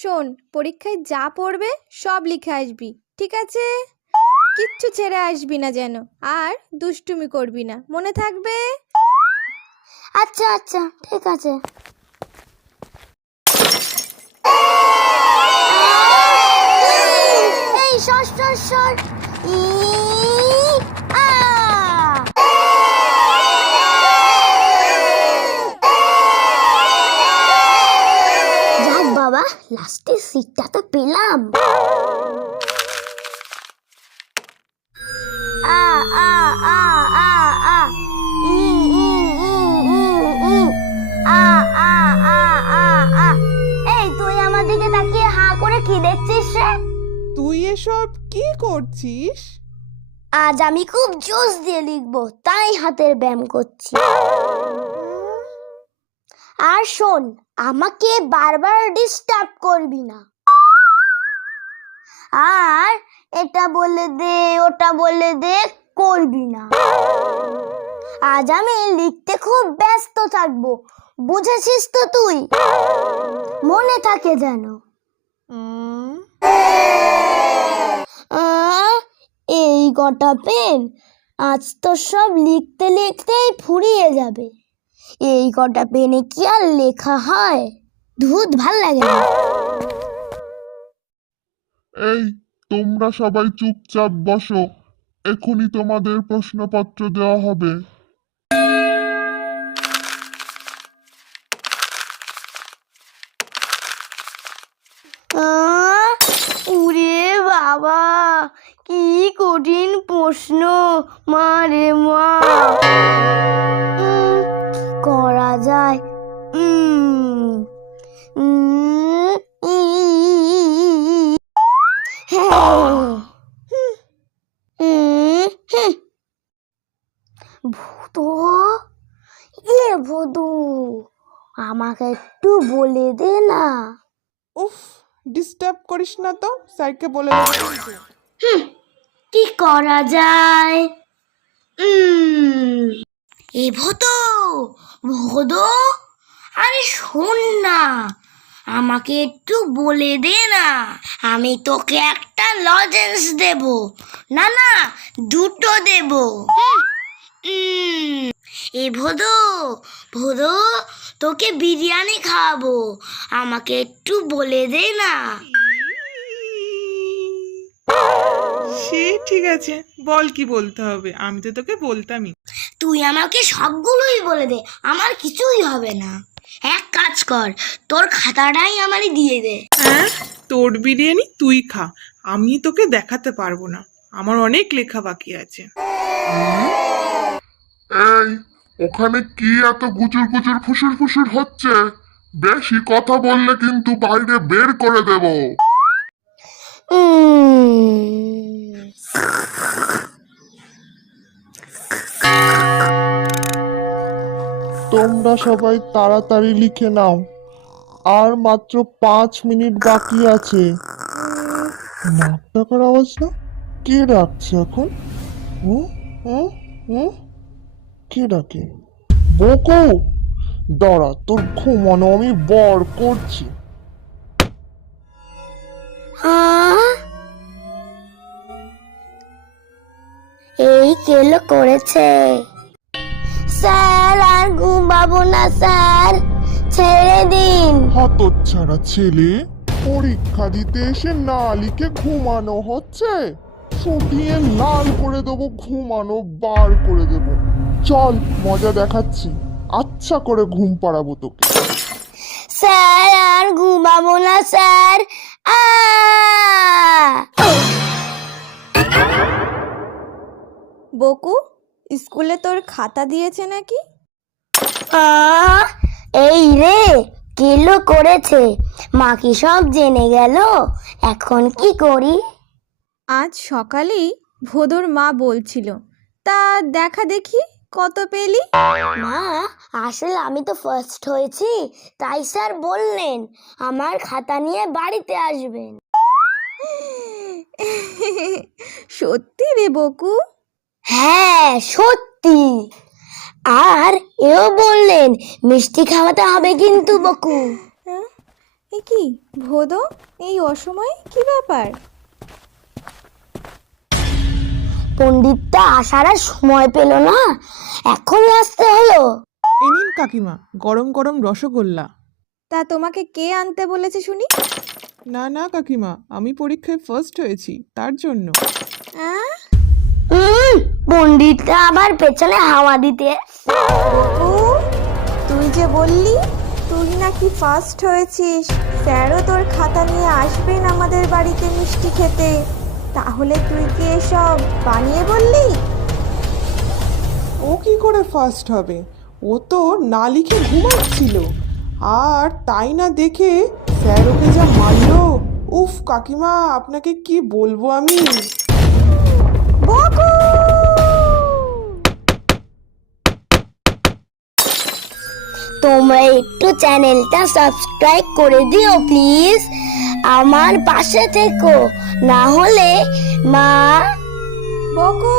শোন, পরীক্ষায় যা পড়বে সব লিখে আসবি, ঠিক আছে? কিচ্ছু ছেড়ে আসবি না যেন, আর দুষ্টুমি করবি না, মনে থাকবে? আচ্ছা আচ্ছা, ঠিক আছে। এই সর সর সর। আ! যাক বাবা, লাস্টে সিটটা তো পেলাম। আ আ আ আ আ ই ই ই ই ই আ আ আ আ আ। এই তুই আমার দিকে তাকিয়ে হাঁ করে কি দেখছিস রে? তুই এসব কি করছিস? আজ আমি খুব জোশ দিয়ে লিখবো, তাই হাতের ব্যায়াম করছি। আর শোন, আমাকে বারবার ডিস্টার্ব করবি না। আর এটা বলে দে ওটা বলে দে করবি না। আজ আমি লিখতে খুব ব্যস্ত থাকবো, বুঝেছিস তো তুই? মনে থাকে যেন। এই কটা পেন আজ তো সব লিখতে লিখতেই ফুরিয়ে যাবে। এই কটা পেনে কি আর লেখা হয়? ধুত, ভাল লাগে না। এই, তোমরা সবাই চুপচাপ বসো। এখনই তোমাদের প্রশ্নপত্র দেওয়া হবে। উরে বাবা, কি কঠিন প্রশ্ন! মা রে মা, কি করা যায়? উম, উম, ই, হ্যাঁ। ভূতো, ভূতু, আমাকে একটু বলে দে না। উফ, ডিস্টার্ব করিস না তো, স্যারকে বলে দেবো কিন্তু। কি করা যায়? এ ভূতো, ভূতো, আরে শোন না, আমাকে একটু বলে দে না। আমি তোকে একটা লজেন্স দেব, না না, দুটো দেব। এ ভোদো, ভোদো, তোকে বিরিয়ানি খাওয়াবো, আমাকে একটু বলে দে না। সে ঠিক আছে, বল কি বলতে হবে, আমি তো তোকে বলতামই। তুই আমাকে সবগুলোই বলে দে, আমার কিছুই হবে না। এক কাজ কর, তোর খাতাটাই আমারে দিয়ে দে। হ্যাঁ, তোর বিরিয়ানি তুই খা, আমি তোকে দেখাতে পারবো না, আমার অনেক লেখা বাকি আছে। এই, ওখানে কি এত গুজুর গুজুর ফুসুর ফুসুর হচ্ছে? বেশি কথা বললে কিন্তু বাইরে বের করে দেব। তোমরা সবাই তাড়াতাড়ি লিখে নাও, আর মাত্র 5 মিনিট বাকি আছে। নাক ডাকার আওয়াজ না? কে ডাকছে এখন? ও ও ও, কে ডাকে? বকো, দাঁড়া, তোর ঘুমানো আমি বর করছি। এই কেলো করেছে। স্যার, আর ঘুমাবো না স্যার, ছেড়ে দিন। হতচ্ছাড়া ছেলে, পরীক্ষা দিতে এসে না লিখে ঘুমানো হচ্ছে? ফুটিয়ে লাল করে দেবো, ঘুমানো বার করে দেবো। চল, মজা দেখাচ্ছি, আচ্ছা করে ঘুম পাড়াবো তোকে। স্যার, আর ঘুমাবো না স্যার। আ বকু, স্কুলে তোর খাতা দিয়েছে নাকি? এই রে, কেলো করেছে, মা কি সব জেনে গেল? এখন কি করি? আজ সকালেই ভোদর মা বলছিল, তা দেখা দেখি কত পেলি। মা, আসলে আমি তো ফার্স্ট হয়েছি, তাই স্যার বললেন আমার খাতা নিয়ে বাড়িতে আসবেন। সত্যি রে বকু? হ্যাঁ সত্যি। আর এও বললেন মিষ্টি খাওয়াতে হবে কিন্তু বকু। এ কি ভোদো, এই অসময়ে কি ব্যাপার? পণ্ডিতটা আসার আর সময় পেল না, এখনই আসতে হলো। এ নিন কাকিমা, গরম গরম রসগোল্লা। তা তোমাকে কে আনতে বলেছে শুনি? না না কাকিমা, আমি পরীক্ষায় ফার্স্ট হয়েছি, তার জন্য। আহ, পণ্ডিতটা আবার পেছনে হাওয়া দিতে। ও তুই যে বললি তুই নাকি ফার্স্ট হয়েছিস, স্যারও তোর খাতা নিয়ে আসবেন আমাদের বাড়িতে মিষ্টি খেতে, তাহলে তুই কি এসব বানিয়ে বললি? ও কি করে ফার্স্ট হবে? ও তো না লিখে ঘুমাচ্ছিল, আর তাই না দেখে স্যার ওকে যা মারলো। উফ কাকিমা, আপনাকে কি বলবো আমি। বকু! তোমরা একটু চ্যানেলটা সাবস্ক্রাইব করে দিও প্লিজ, আমার পাশে থেকো, না হলে মা বকু!